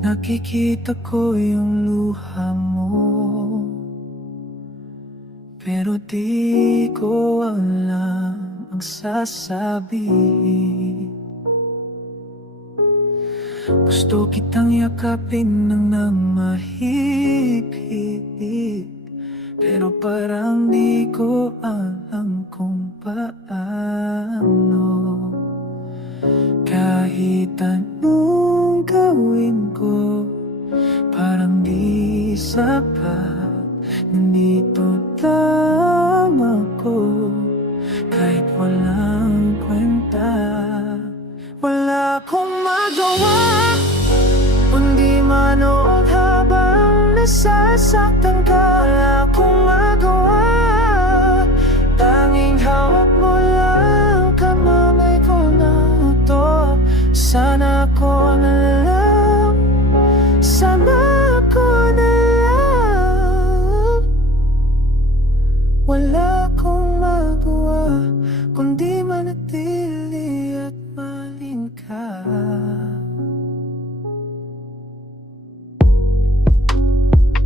Nakikita ko yung luha mo, pero di ko alam ang sasabihin. Gusto kitang yakapin ng mahigpit, pero parang di ko alam kung paano. Kahit anong gawin ko, parang di sapat. Nandito lang ako, kahit walang kwenta. Wala akong magawa, kundi manood habang nasasaktan ka. Wala akong magawa, tanging hawak mo lang kamay ko na ito. Sana ko na lang, sana ko na lang. Wala akong magawa, kundi manatili at mahalin ka.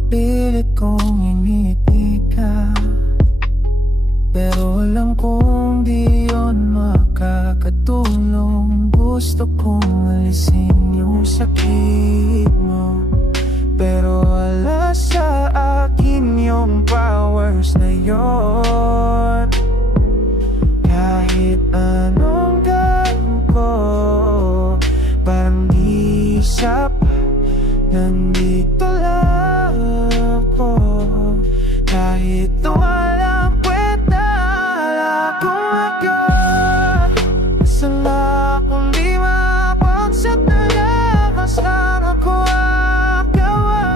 Pilit kong ingiti ka, pero alam kong di yun makakatulong. Gusto kong alisin yung sakit mo, pero wala sa akin yung powers na yun. Kahit anong gawin ko, parang di sapat. Nandito lang ako, kahit walang kwenta. Wala akong agad, masama kung di mapagsak na lakas lang ako ang gawa.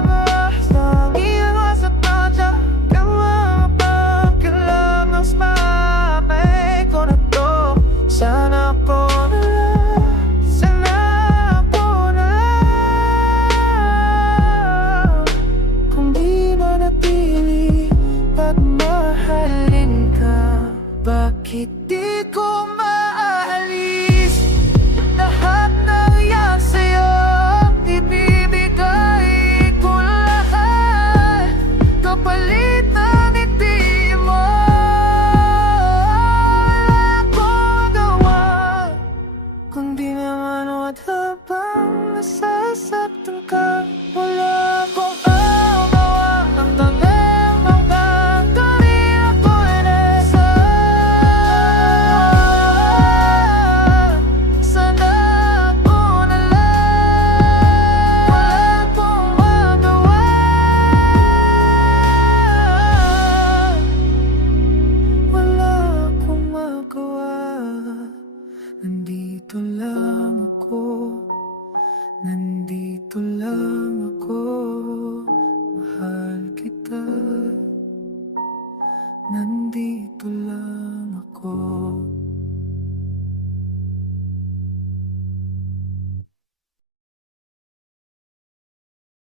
Tanging ako sa tadya, gawa pa kailangang sumamay ko na to. Sana ko na lang, sana ko na lang. Kung di manatili at mahalin ka, bakit di ko maalis lahat ng yan sa'yo? Ibibigay ko lahat kapalit ng ngiti mo. Wala akong gawa, kundi naman at habang nasasaktan ka. Wala akong gawa, ang tanging magkakaroon ako inesa. Sana ako na lang, wala akong magawa. Wala akong magawa, nandito lang ako, nandito lang ako. Mahal kita, nandito